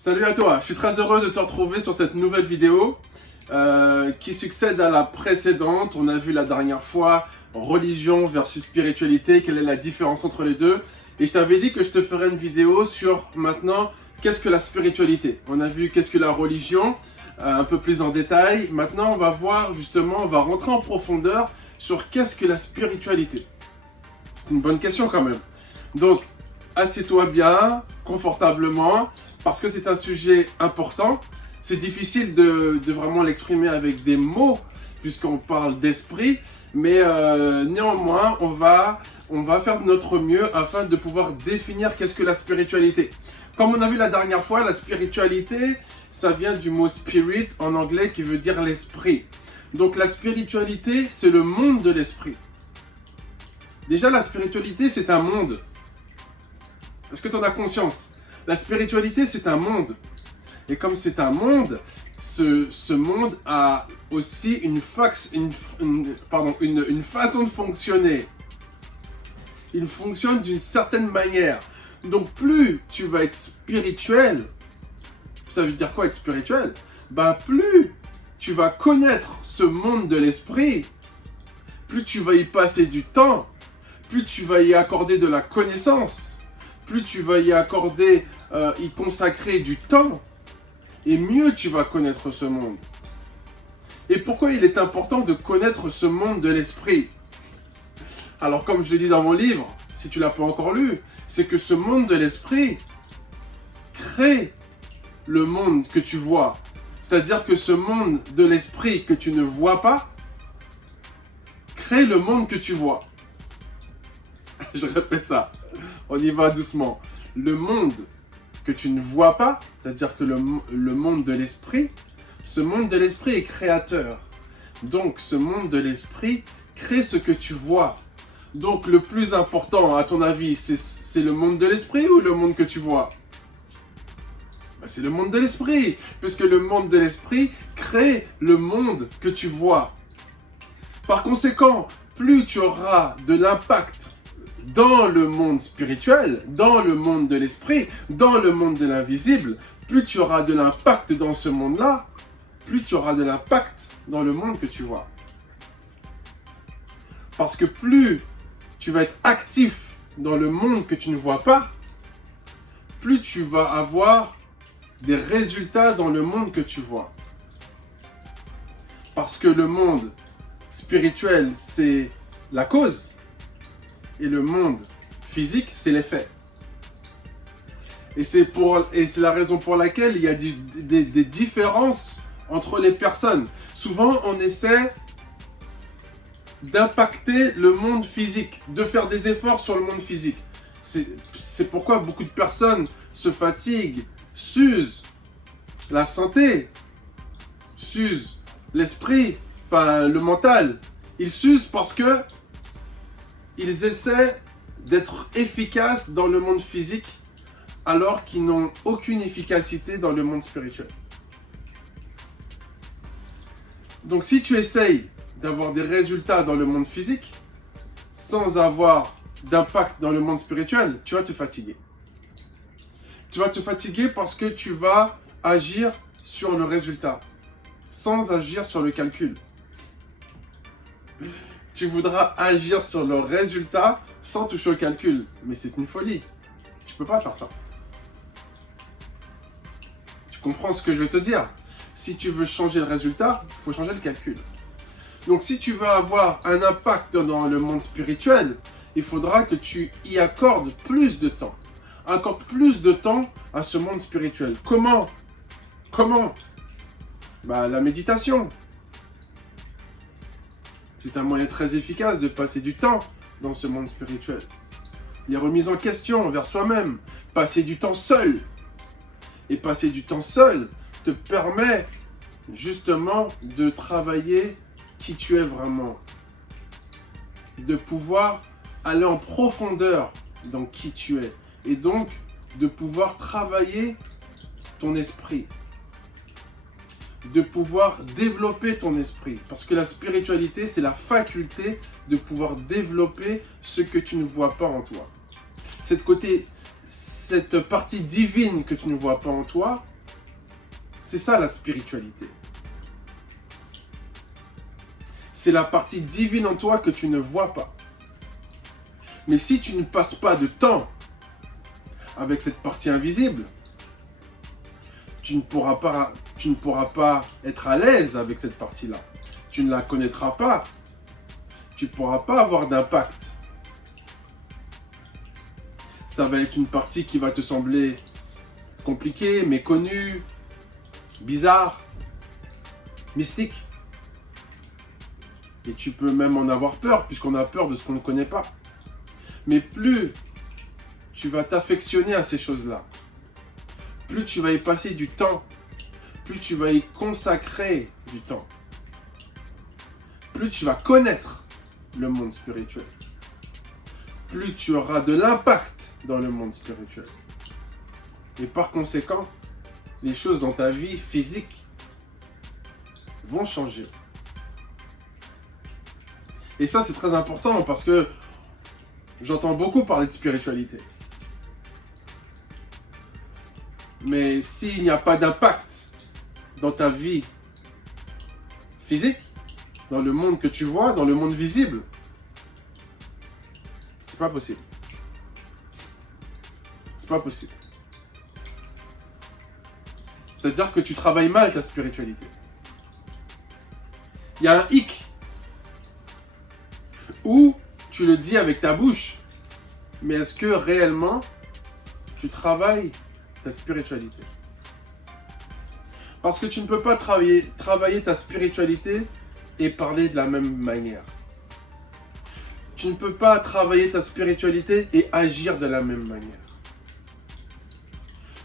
Salut à toi, je suis très heureux de te retrouver sur cette nouvelle vidéo qui succède à la précédente. On a vu la dernière fois religion versus spiritualité, quelle est la différence entre les deux. Et je t'avais dit que je te ferais une vidéo sur maintenant qu'est-ce que la spiritualité. On a vu qu'est-ce que la religion, un peu plus en détail. Maintenant on va voir justement, on va rentrer en profondeur sur qu'est-ce que la spiritualité. C'est une bonne question quand même. Donc assieds-toi bien, confortablement, parce que c'est un sujet important. C'est difficile de vraiment l'exprimer avec des mots, puisqu'on parle d'esprit, mais néanmoins, on va faire de notre mieux afin de pouvoir définir qu'est-ce que la spiritualité. Comme on a vu la dernière fois, la spiritualité, ça vient du mot spirit en anglais qui veut dire l'esprit. Donc la spiritualité, c'est le monde de l'esprit. Déjà, la spiritualité, c'est un monde. Est-ce que tu en as conscience? La spiritualité, c'est un monde. Et comme c'est un monde, ce monde a aussi une façon de fonctionner. Il fonctionne d'une certaine manière. Donc plus tu vas être spirituel, ça veut dire quoi être spirituel? Plus tu vas connaître ce monde de l'esprit, plus tu vas y passer du temps, plus tu vas y accorder de la connaissance, plus tu vas y accorder, y consacrer du temps, et mieux tu vas connaître ce monde. Et pourquoi il est important de connaître ce monde de l'esprit? Alors comme je l'ai dit dans mon livre, si tu ne l'as pas encore lu, c'est que ce monde de l'esprit crée le monde que tu vois. C'est-à-dire que ce monde de l'esprit que tu ne vois pas, crée le monde que tu vois. Je répète ça, on y va doucement. Le monde que tu ne vois pas, c'est-à-dire que le monde de l'esprit, ce monde de l'esprit est créateur. Donc ce monde de l'esprit crée ce que tu vois. Donc le plus important, à ton avis, c'est le monde de l'esprit ou le monde que tu vois? C'est le monde de l'esprit, puisque le monde de l'esprit crée le monde que tu vois. Par conséquent, plus tu auras de l'impact dans le monde spirituel, dans le monde de l'esprit, dans le monde de l'invisible, plus tu auras de l'impact dans ce monde-là, plus tu auras de l'impact dans le monde que tu vois. Parce que plus tu vas être actif dans le monde que tu ne vois pas, plus tu vas avoir des résultats dans le monde que tu vois. Parce que le monde spirituel, c'est la cause. Et le monde physique, c'est l'effet. Et c'est la raison pour laquelle il y a des différences entre les personnes. Souvent, on essaie d'impacter le monde physique, de faire des efforts sur le monde physique. C'est pourquoi beaucoup de personnes se fatiguent, s'usent la santé, s'usent l'esprit, le mental. Ils s'usent parce que ils essaient d'être efficaces dans le monde physique alors qu'ils n'ont aucune efficacité dans le monde spirituel. Donc si tu essayes d'avoir des résultats dans le monde physique sans avoir d'impact dans le monde spirituel, tu vas te fatiguer. Tu vas te fatiguer parce que tu vas agir sur le résultat sans agir sur le calcul. Tu voudras agir sur le résultat sans toucher au calcul. Mais c'est une folie. Tu peux pas faire ça. Tu comprends ce que je veux te dire? Si tu veux changer le résultat, il faut changer le calcul. Donc si tu veux avoir un impact dans le monde spirituel, il faudra que tu y accordes plus de temps. Accorde plus de temps à ce monde spirituel. Comment? La méditation. C'est un moyen très efficace de passer du temps dans ce monde spirituel. Les remises en question envers soi-même, passer du temps seul. Et passer du temps seul te permet justement de travailler qui tu es vraiment. De pouvoir aller en profondeur dans qui tu es. Et donc de pouvoir travailler ton esprit. De pouvoir développer ton esprit. Parce que la spiritualité, c'est la faculté de pouvoir développer ce que tu ne vois pas en toi. C'est cette partie divine que tu ne vois pas en toi, c'est ça la spiritualité. C'est la partie divine en toi que tu ne vois pas. Mais si tu ne passes pas de temps avec cette partie invisible, tu ne pourras pas être à l'aise avec cette partie-là. Tu ne la connaîtras pas. Tu ne pourras pas avoir d'impact. Ça va être une partie qui va te sembler compliquée, méconnue, bizarre, mystique. Et tu peux même en avoir peur, puisqu'on a peur de ce qu'on ne connaît pas. Mais plus tu vas t'affectionner à ces choses-là, plus tu vas y passer du temps, plus tu vas y consacrer du temps, plus tu vas connaître le monde spirituel, plus tu auras de l'impact dans le monde spirituel. Et par conséquent, les choses dans ta vie physique vont changer. Et ça, c'est très important parce que j'entends beaucoup parler de spiritualité. Mais s'il n'y a pas d'impact dans ta vie physique, dans le monde que tu vois, dans le monde visible, c'est pas possible. C'est pas possible. C'est-à-dire que tu travailles mal ta spiritualité. Il y a un hic où tu le dis avec ta bouche, mais est-ce que réellement tu travailles ta spiritualité? Parce que tu ne peux pas travailler ta spiritualité et parler de la même manière. Tu ne peux pas travailler ta spiritualité et agir de la même manière.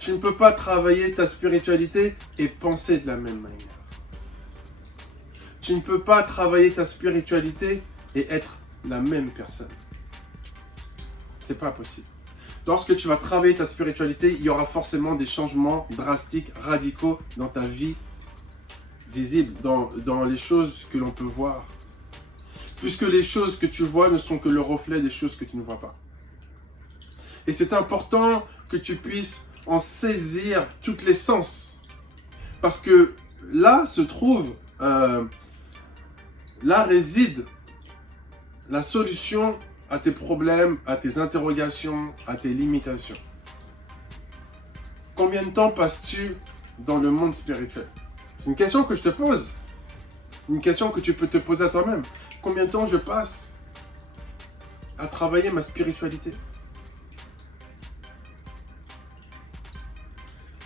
Tu ne peux pas travailler ta spiritualité et penser de la même manière. Tu ne peux pas travailler ta spiritualité et être la même personne. C'est pas possible. Lorsque tu vas travailler ta spiritualité, il y aura forcément des changements drastiques, radicaux dans ta vie visible, dans les choses que l'on peut voir. Puisque les choses que tu vois ne sont que le reflet des choses que tu ne vois pas. Et c'est important que tu puisses en saisir toutes les sens. Parce que là se trouve, là réside la solution à tes problèmes, à tes interrogations, à tes limitations. Combien de temps passes-tu dans le monde spirituel? C'est une question que je te pose. Une question que tu peux te poser à toi-même. Combien de temps je passe à travailler ma spiritualité?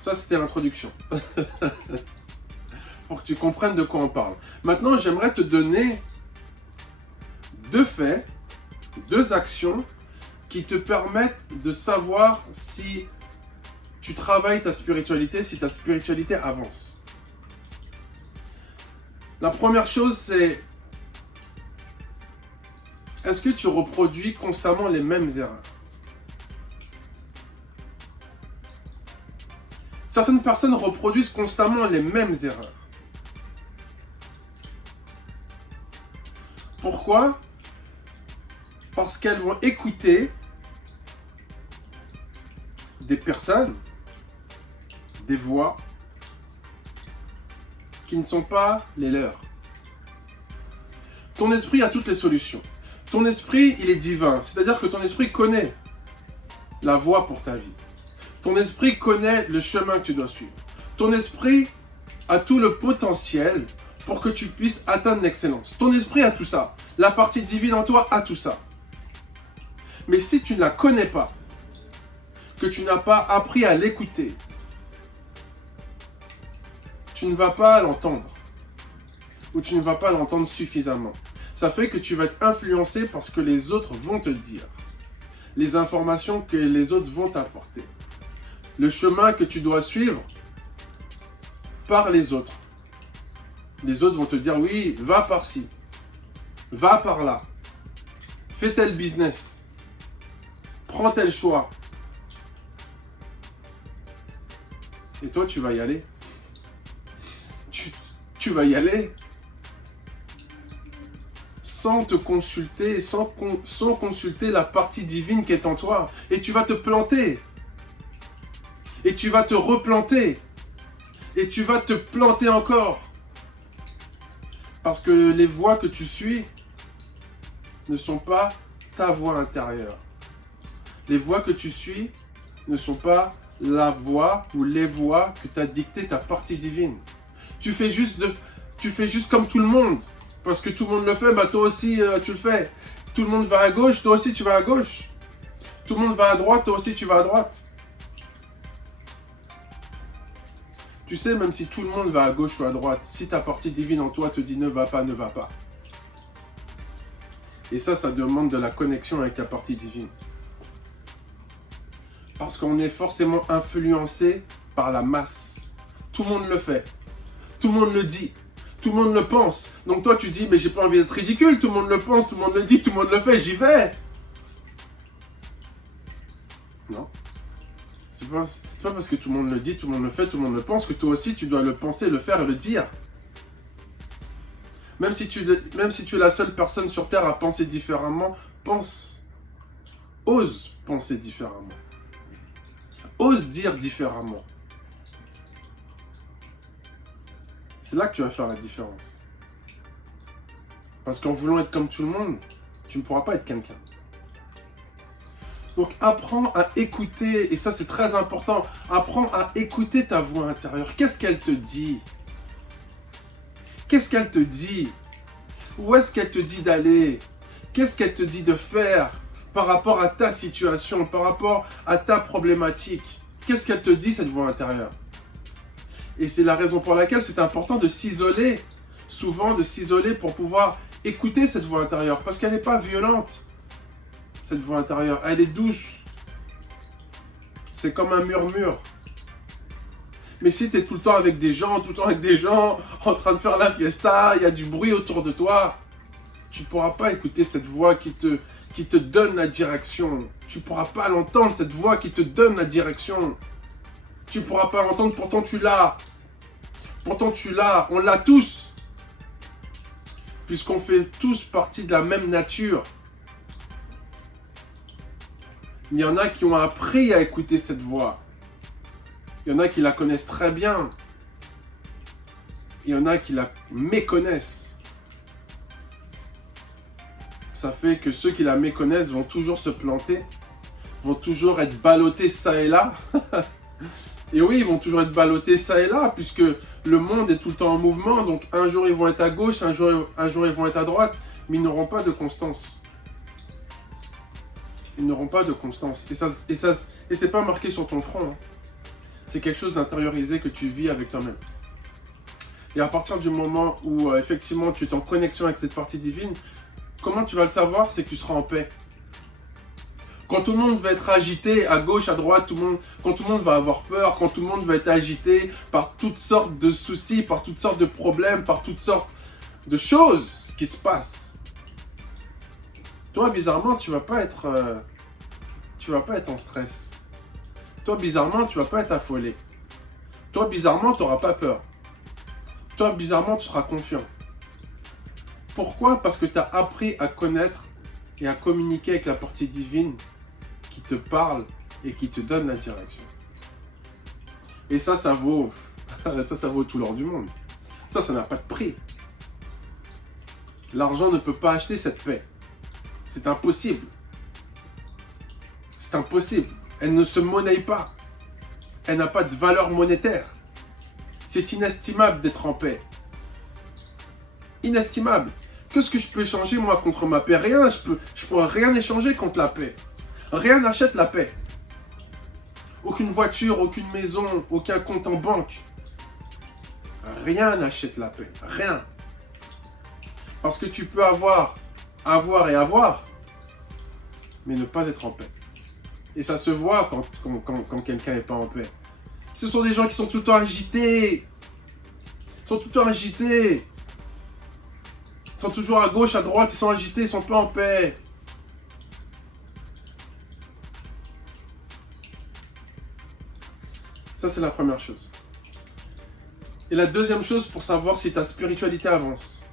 Ça, c'était l'introduction. Pour que tu comprennes de quoi on parle. Maintenant, j'aimerais te donner 2 faits, 2 actions qui te permettent de savoir si tu travailles ta spiritualité, si ta spiritualité avance. La première chose, c'est: est-ce que tu reproduis constamment les mêmes erreurs? Certaines personnes reproduisent constamment les mêmes erreurs. Pourquoi? Parce qu'elles vont écouter des personnes, des voix qui ne sont pas les leurs. Ton esprit a toutes les solutions. Ton esprit, il est divin. C'est-à-dire que ton esprit connaît la voie pour ta vie. Ton esprit connaît le chemin que tu dois suivre. Ton esprit a tout le potentiel pour que tu puisses atteindre l'excellence. Ton esprit a tout ça. La partie divine en toi a tout ça. Mais si tu ne la connais pas, que tu n'as pas appris à l'écouter, tu ne vas pas l'entendre. Ou tu ne vas pas l'entendre suffisamment. Ça fait que tu vas être influencé par ce que les autres vont te dire. Les informations que les autres vont t'apporter. Le chemin que tu dois suivre par les autres. Les autres vont te dire: oui, va par-ci. Va par là. Fais tel business. Prends tel choix. Et toi, tu vas y aller. Tu vas y aller sans te consulter, sans consulter la partie divine qui est en toi. Et tu vas te planter. Et tu vas te replanter. Et tu vas te planter encore. Parce que les voies que tu suis ne sont pas ta voie intérieure. Les voies que tu suis ne sont pas la voie ou les voies que t'a dicté ta partie divine. Tu fais juste comme tout le monde. Parce que tout le monde le fait, bah toi aussi tu le fais. Tout le monde va à gauche, toi aussi tu vas à gauche. Tout le monde va à droite, toi aussi tu vas à droite. Tu sais, même si tout le monde va à gauche ou à droite, si ta partie divine en toi te dit ne va pas, ne va pas. Et ça demande de la connexion avec la partie divine. Parce qu'on est forcément influencé par la masse. Tout le monde le fait. Tout le monde le dit. Tout le monde le pense. Donc toi tu dis, mais j'ai pas envie d'être ridicule. Tout le monde le pense, tout le monde le dit, tout le monde le fait, j'y vais. Non. C'est pas parce que tout le monde le dit, tout le monde le fait, tout le monde le pense que toi aussi tu dois le penser, le faire et le dire. Même si tu es la seule personne sur Terre à penser différemment, pense. Ose penser différemment. Ose dire différemment. C'est là que tu vas faire la différence. Parce qu'en voulant être comme tout le monde, tu ne pourras pas être quelqu'un. Donc apprends à écouter, et ça c'est très important, apprends à écouter ta voix intérieure. Qu'est-ce qu'elle te dit? Qu'est-ce qu'elle te dit? Où est-ce qu'elle te dit d'aller? Qu'est-ce qu'elle te dit de faire par rapport à ta situation, par rapport à ta problématique? Qu'est-ce qu'elle te dit, cette voix intérieure? Et c'est la raison pour laquelle c'est important de s'isoler, souvent de s'isoler pour pouvoir écouter cette voix intérieure, parce qu'elle n'est pas violente, cette voix intérieure, elle est douce. C'est comme un murmure. Mais si tu es tout le temps avec des gens, en train de faire la fiesta, il y a du bruit autour de toi, tu ne pourras pas écouter cette voix qui te donne la direction. Tu ne pourras pas l'entendre, cette voix qui te donne la direction. Tu ne pourras pas l'entendre, pourtant tu l'as. Pourtant tu l'as, on l'a tous. Puisqu'on fait tous partie de la même nature. Il y en a qui ont appris à écouter cette voix. Il y en a qui la connaissent très bien. Il y en a qui la méconnaissent. Ça fait que ceux qui la méconnaissent vont toujours se planter, vont toujours être ballottés ça et là. Et oui, ils vont toujours être ballottés ça et là, puisque le monde est tout le temps en mouvement. Donc un jour ils vont être à gauche, un jour ils vont être à droite, mais ils n'auront pas de constance. Ils n'auront pas de constance. Et c'est pas marqué sur ton front. Hein. C'est quelque chose d'intériorisé que tu vis avec toi-même. Et à partir du moment où effectivement tu es en connexion avec cette partie divine, comment tu vas le savoir? C'est que tu seras en paix. Quand tout le monde va être agité à gauche, à droite, quand tout le monde va avoir peur, quand tout le monde va être agité par toutes sortes de soucis, par toutes sortes de problèmes, par toutes sortes de choses qui se passent. Toi, bizarrement, tu vas pas être en stress. Toi, bizarrement, tu vas pas être affolé. Toi, bizarrement, tu n'auras pas peur. Toi, bizarrement, tu seras confiant. Pourquoi? Parce que tu as appris à connaître et à communiquer avec la partie divine qui te parle et qui te donne la direction. Et ça vaut tout l'or du monde. Ça n'a pas de prix. L'argent ne peut pas acheter cette paix. C'est impossible. C'est impossible. Elle ne se monnaie pas. Elle n'a pas de valeur monétaire. C'est inestimable d'être en paix. Inestimable. Qu'est-ce que je peux échanger moi contre ma paix? Rien. Je pourrais rien échanger contre la paix. Rien n'achète la paix. Aucune voiture, aucune maison, aucun compte en banque. Rien n'achète la paix. Rien. Parce que tu peux avoir, mais ne pas être en paix. Et ça se voit quand quelqu'un n'est pas en paix. Ce sont des gens qui sont tout le temps agités. Ils sont tout le temps agités. Ils sont toujours à gauche, à droite, ils sont agités, ils ne sont pas en paix. Ça, c'est la première chose. Et la deuxième chose pour savoir si ta spiritualité avance,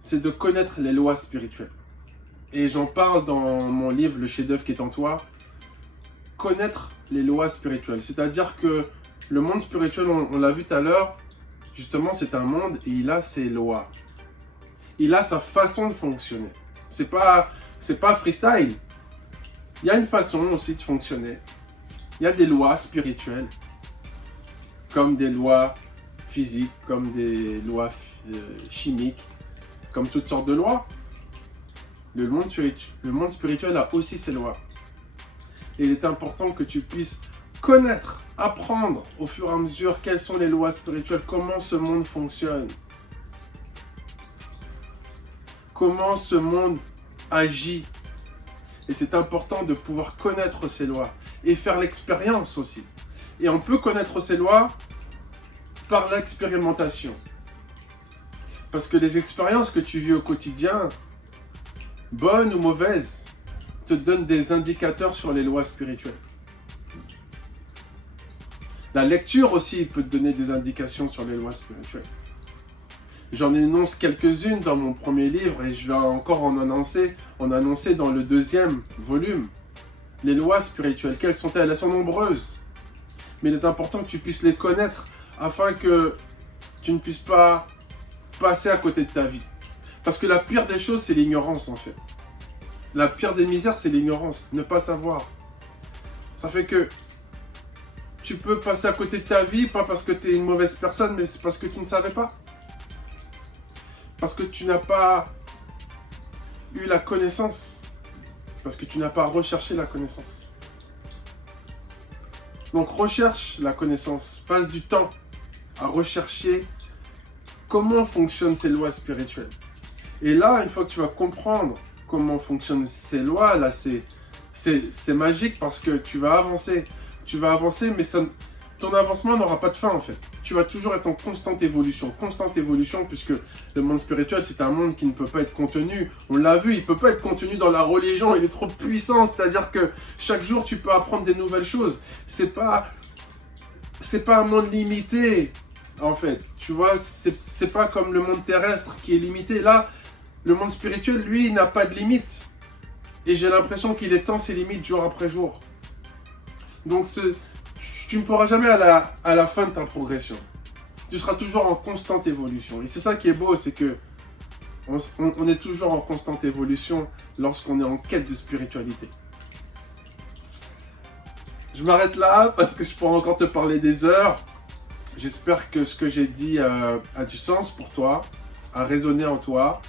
c'est de connaître les lois spirituelles. Et j'en parle dans mon livre, Le chef-d'œuvre qui est en toi. Connaître les lois spirituelles. C'est-à-dire que le monde spirituel, on l'a vu tout à l'heure, justement, c'est un monde et il a ses lois. Il a sa façon de fonctionner. C'est pas freestyle. Il y a une façon aussi de fonctionner. Il y a des lois spirituelles, comme des lois physiques, comme des lois chimiques, comme toutes sortes de lois. Le monde spirituel a aussi ses lois. Et il est important que tu puisses connaître, apprendre au fur et à mesure quelles sont les lois spirituelles, comment ce monde fonctionne, comment ce monde agit. Et c'est important de pouvoir connaître ces lois et faire l'expérience aussi. Et on peut connaître ces lois par l'expérimentation. Parce que les expériences que tu vis au quotidien, bonnes ou mauvaises, te donnent des indicateurs sur les lois spirituelles. La lecture aussi peut te donner des indications sur les lois spirituelles. J'en énonce quelques-unes dans mon premier livre et je vais encore en annoncer dans le deuxième volume. Les lois spirituelles, quelles sont-elles? Elles sont nombreuses. Mais il est important que tu puisses les connaître afin que tu ne puisses pas passer à côté de ta vie. Parce que la pire des choses, c'est l'ignorance en fait. La pire des misères, c'est l'ignorance, ne pas savoir. Ça fait que tu peux passer à côté de ta vie, pas parce que tu es une mauvaise personne, mais c'est parce que tu ne savais pas. Parce que tu n'as pas eu la connaissance. Parce que tu n'as pas recherché la connaissance. Donc recherche la connaissance, passe du temps à rechercher comment fonctionnent ces lois spirituelles. Et là, une fois que tu vas comprendre comment fonctionnent ces lois, là, c'est magique parce que tu vas avancer. Tu vas avancer, mais ton avancement n'aura pas de fin en fait. Tu vas toujours être en constante évolution, puisque le monde spirituel, c'est un monde qui ne peut pas être contenu. On l'a vu, il ne peut pas être contenu dans la religion, il est trop puissant, c'est-à-dire que chaque jour, tu peux apprendre des nouvelles choses. C'est pas un monde limité, en fait. Tu vois, c'est pas comme le monde terrestre qui est limité. Là, le monde spirituel, lui, il n'a pas de limite. Et j'ai l'impression qu'il étend ses limites jour après jour. Donc, tu ne pourras jamais à la fin de ta progression. Tu seras toujours en constante évolution. Et c'est ça qui est beau, c'est que on est toujours en constante évolution lorsqu'on est en quête de spiritualité. Je m'arrête là parce que je pourrais encore te parler des heures. J'espère que ce que j'ai dit a du sens pour toi, a résonné en toi.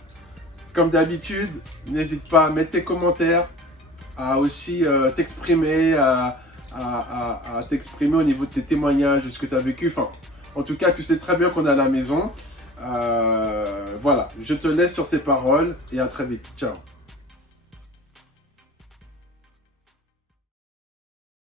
Comme d'habitude, n'hésite pas à mettre tes commentaires, à aussi t'exprimer, à t'exprimer au niveau de tes témoignages, de ce que tu as vécu. Enfin, en tout cas, tu sais très bien qu'on est à la maison. Voilà, je te laisse sur ces paroles et à très vite. Ciao.